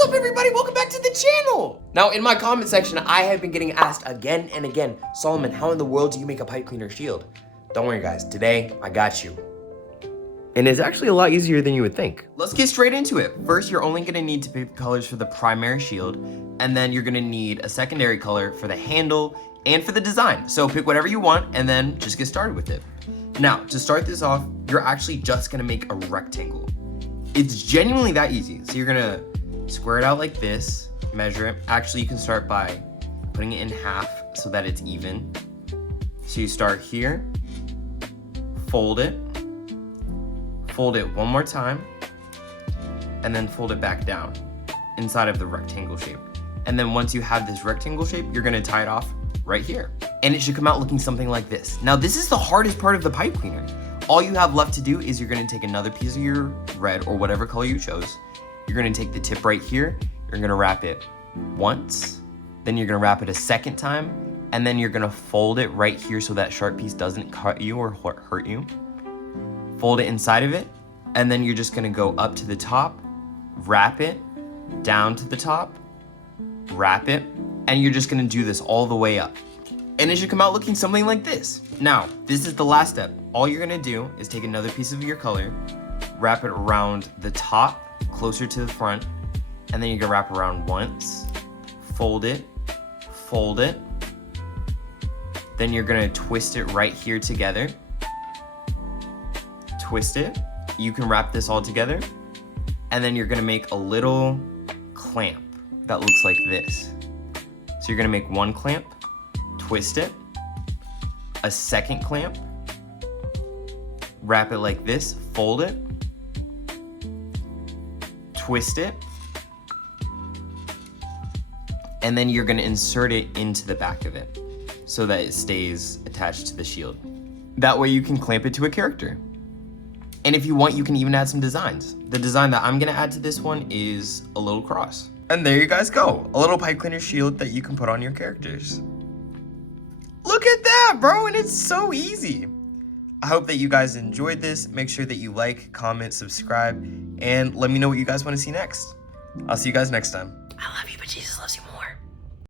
What's up, everybody? Welcome back to the channel. Now, in my comment section, I have been getting asked again and again, Solomon, how in the world do you make a pipe cleaner shield? Don't worry, guys. Today, I got you. And it's actually a lot easier than you would think. Let's get straight into it. First, you're only gonna need to pick the colors for the primary shield, and then you're gonna need a secondary color for the handle and for the design. So pick whatever you want, and then just get started with it. Now, to start this off, you're actually just gonna make a rectangle. It's genuinely that easy. So you're gonna square it out like this, measure it. Actually, you can start by putting it in half so that it's even. So you start here, fold it one more time, and then fold it back down inside of the rectangle shape. And then once you have this rectangle shape, you're gonna tie it off right here. And it should come out looking something like this. Now, this is the hardest part of the pipe cleaner. All you have left to do is you're gonna take another piece of your red or whatever color you chose. You're gonna take the tip right here, you're gonna wrap it once, then you're gonna wrap it a second time, and then you're gonna fold it right here so that sharp piece doesn't cut you or hurt you. Fold it inside of it, and then you're just gonna go up to the top, wrap it, down to the top, wrap it, and you're just gonna do this all the way up. And it should come out looking something like this. Now, this is the last step. All you're gonna do is take another piece of your color, wrap it around the top, closer to the front, and then you're gonna wrap around once, fold it, then you're gonna twist it right here together, twist it. You can wrap this all together, and then you're gonna make a little clamp that looks like this. So you're gonna make one clamp, twist it, a second clamp, wrap it like this, fold it, twist it, and then you're gonna insert it into the back of it so that it stays attached to the shield. That way you can clamp it to a character. And if you want, you can even add some designs. The design that I'm gonna add to this one is a little cross. And there you guys go, a little pipe cleaner shield that you can put on your characters. Look at that, bro, and it's so easy. I hope that you guys enjoyed this. Make sure that you like, comment, subscribe, and let me know what you guys want to see next. I'll see you guys next time. I love you, but Jesus